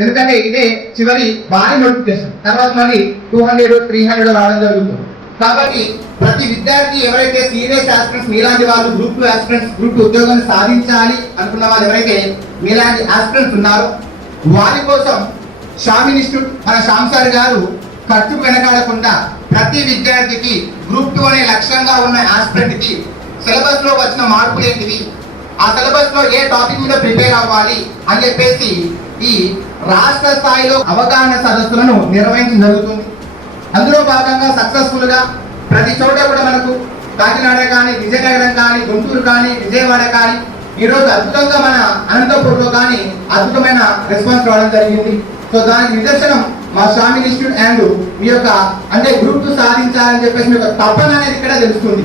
ఎందుకంటే ఇదే చివరి భారీ నోటిఫికేషన్. తర్వాత మళ్ళీ టూ హండ్రెడ్ త్రీ హండ్రెడ్ రావడం జరుగుతుంది. కాబట్టి ప్రతి విద్యార్థి ఎవరైతే సీరియస్ ఆస్పిరెంట్స్ మీలాంటి వాళ్ళు group two aspirants group two ఉద్యోగాన్ని సాధించాలి అనుకున్న వాళ్ళు ఎవరైతే మీలాంటి ఆస్పిరెంట్స్ ఉన్నారో వారి కోసం షామ్ ఇన్స్టిట్యూట్ మన శ్యామ్ సార్ గారు ఖర్చు వెనకాడకుండా ప్రతి విద్యార్థికి గ్రూప్ టూ అనే లక్ష్యంగా ఉన్న ఆస్పిరెంట్కి సిలబస్లో వచ్చిన మార్పులు ఏంటివి? ఆ సిలబస్లో ఏ టాపిక్ మీద ప్రిపేర్ అవ్వాలి అని చెప్పేసి ఈ రాష్ట్ర స్థాయిలో అవగాహన సదస్సులను నిర్వహించడం జరుగుతుంది. అందులో భాగంగా సక్సెస్ఫుల్గా ప్రతి చోట కూడా మనకు కాకినాడ కానీ విజయనగరం కానీ గుంటూరు కానీ విజయవాడ కానీ ఈరోజు అద్భుతంగా మన అనంతపూర్లో కానీ అద్భుతమైన రెస్పాన్స్ రావడం జరిగింది. సో దానికి నిదర్శనం మా స్వామి ఇన్స్టిట్యూట్ అండ్ మీ యొక్క అంటే గ్రూప్ సాధించాలని చెప్పేసి మీ యొక్క తపన అనేది ఇక్కడ తెలుస్తుంది.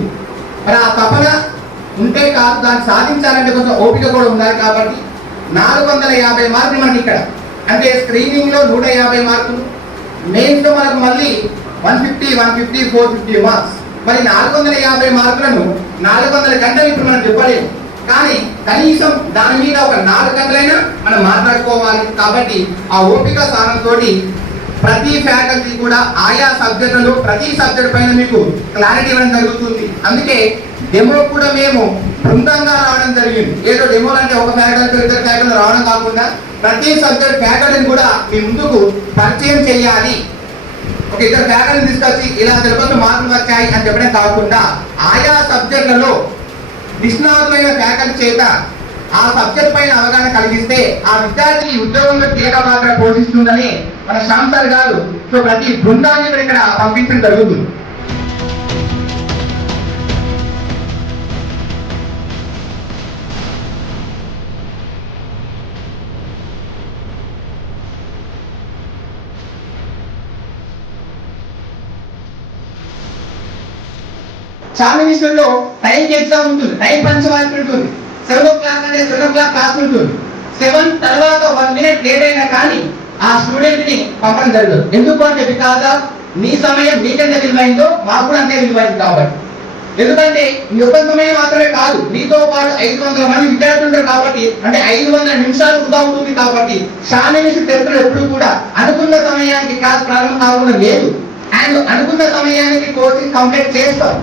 మరి ఆ తపన ఉంటే కాదు దాన్ని సాధించాలంటే కొంచెం ఓపిక కూడా ఉండాలి కాబట్టి నాలుగు వందల యాభై మార్కులు మనకి ఇక్కడ. అంటే స్క్రీనింగ్లో నూట యాభై మార్కులు మెయిన్లో మనకు మళ్ళీ one fifty one fifty four fifty marks. మరి నాలుగు వందల యాభై మార్కులను నాలుగు వందల గంటలు ఇప్పుడు మనం చెప్పలేము. కానీ కనీసం దాని మీద ఒక నాలుగు గంటలైనా మనం మాట్లాడుకోవాలి. కాబట్టి ఆ ఓపిక స్థానంతో ప్రతి ఫ్యాకల్టీ కూడా ఆయా సబ్జెక్టులో ప్రతి సబ్జెక్ట్ పైన మీకు క్లారిటీ ఇవ్వడం జరుగుతుంది. అందుకే డెమో కూడా మేము బృందంగా రావడం జరిగింది. ఏదో డెమోలు అంటే ఒక ఫ్యాకల్టీ ఇద్దరు ఫ్యాకల్టీ రావడం కాకుండా ప్రతి సబ్జెక్ట్ ఫ్యాకల్టీని కూడా మీ ముందుకు పరిచయం చేయాలి. ఒక ఇద్దరు ఫ్యాకల్టీని తీసుకొచ్చి ఇలా సిలబస్ మార్కులు వచ్చాయి అని చెప్పడం కాకుండా ఆయా సబ్జెక్టులలో నిష్ణాతులైన ఫ్యాకల్టీ చేత ఆ సబ్జెక్ట్ పైన అవగాహన కలిగిస్తే ఆ విద్యార్థి ఉద్యోగంలో కీలక పాత్ర పోషిస్తుందని మన శాంతాలు కాదు సో ప్రతి బృందాన్ని కూడా ఇక్కడ పంపించడం జరుగుతుంది. చాలా విషయంలో టైం ఎగ్జామ్ ఉంటుంది? టైం పంచవాల్సి ఉంటుంది. సెవెన్ ఓ క్లాక్ అంటే సెవెన్ ఓ క్లాక్ క్లాస్ ఉంటుంది. సెవెన్ తర్వాత వన్ మినిట్ లేట్ అయినా కానీ ఆ స్టూడెంట్ని పంపడం జరగదు ఎందుకు అంటే బికాజ్ ఆఫ్ నీ సమయం నీకెంత విలువైందో మాకు కూడా అంతే విలువైంది కాబట్టి. ఎందుకంటే నీ ఒక్క సమయం మాత్రమే కాదు నీతో పాటు ఐదు వందల మంది విద్యార్థులు ఉంటారు కాబట్టి అంటే ఐదు వందల నిమిషాలు వృధా అవుతుంది కాబట్టి షామినిస్ తెలుపులు ఎప్పుడు కూడా అనుకున్న సమయానికి క్లాస్ ప్రారంభం కాకుండా లేదు. అండ్ అనుకున్న సమయానికి కోచింగ్ కంప్లీట్ చేస్తారు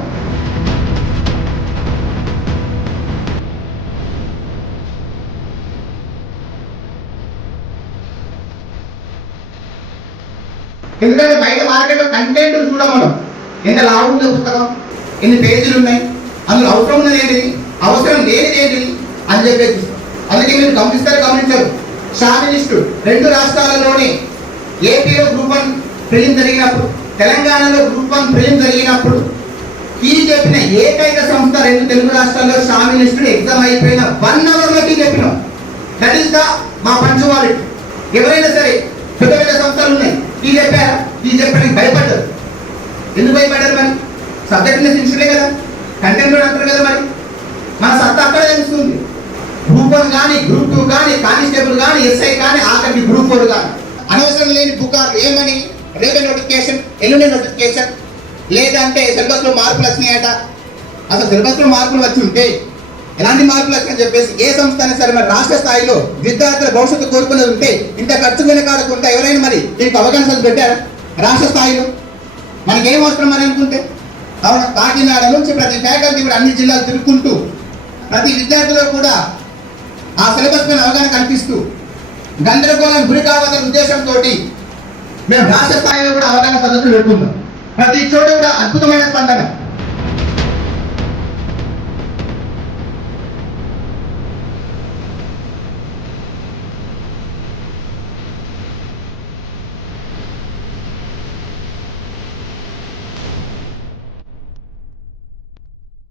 ఎందుకంటే బయట మార్కెట్లో కంటెంట్ చూడం మనం. ఎంత లాభం ఉంది పుస్తకం? ఎన్ని పేజీలు ఉన్నాయి? అందులో అవసరం ఉన్నది ఏంటిది? అవసరం లేనిది ఏంటిది? అని చెప్పేసి అందుకే మీరు గమనిస్తారు గమనించరు. షామినిస్టు రెండు రాష్ట్రాలలోనే ఏపీలో గ్రూప్ వన్ ఫిలిం జరిగినప్పుడు తెలంగాణలో గ్రూప్ వన్ ఫిలిం జరిగినప్పుడు ఈ చెప్పిన ఏకైక సంస్థ రెండు తెలుగు రాష్ట్రాల్లో షామినిస్టుడు ఎగ్జామ్ అయిపోయిన వన్ అవర్లోకి కీ చెప్పినాం. దట్ ఈస్ ద మా పంచువాలిటీ ఎవరైనా సరే పెద్ద పెద్ద సంస్థలు ఉన్నాయి. ఈ చెప్పారా? ఈ చెప్పడానికి భయపడ్డారు. ఎందుకు భయపడ్డారు మరి? సబ్జెక్ట్ సిన్సియరే కదా? కంటెంట్ కూడా అంటారు కదా మరి? మన సత్తా అక్కడ తెలుస్తుంది. గ్రూప్ వన్ కానీ గ్రూప్ టూ కానీ కానిస్టేబుల్ కానీ ఎస్ఐ కానీ ఆఖరికి గ్రూప్ ఫోర్ కానీ. అనవసరం లేని పుకార్లు ఏమని? రేపే నోటిఫికేషన్ ఎల్లుండి నోటిఫికేషన్ లేదంటే సిలబస్లో మార్పులు వచ్చినాయట. అసలు సిలబస్లో మార్పులు వచ్చి ఉంటే ఎలాంటి మార్పులు వచ్చాయని చెప్పేసి ఏ సంస్థ అయినా సరే మరి రాష్ట్ర స్థాయిలో విద్యార్థుల భవిష్యత్తు కోరుకునేది ఉంటే ఇంత ఖర్చు వెనకాడకుండా ఎవరైనా మరి దీనికి అవగాహన పెట్టారా? రాష్ట్ర స్థాయిలో? మనకి ఏం అవసరం అని అనుకుంటే? అవును కాకినాడ నుంచి ప్రతి ఫ్యాకల్టీ కూడా అన్ని జిల్లాలు తిరుగుకుంటూ ప్రతి విద్యార్థులకు కూడా ఆ సిలబస్ పైన అవగాహన కల్పిస్తూ గందరగోళం గురి కావాలనే ఉద్దేశంతో మేము రాష్ట్ర స్థాయిలో కూడా అవగాహన సదస్సులు పెట్టుకుందాం ప్రతి చోట కూడా అద్భుతమైన స్పందన.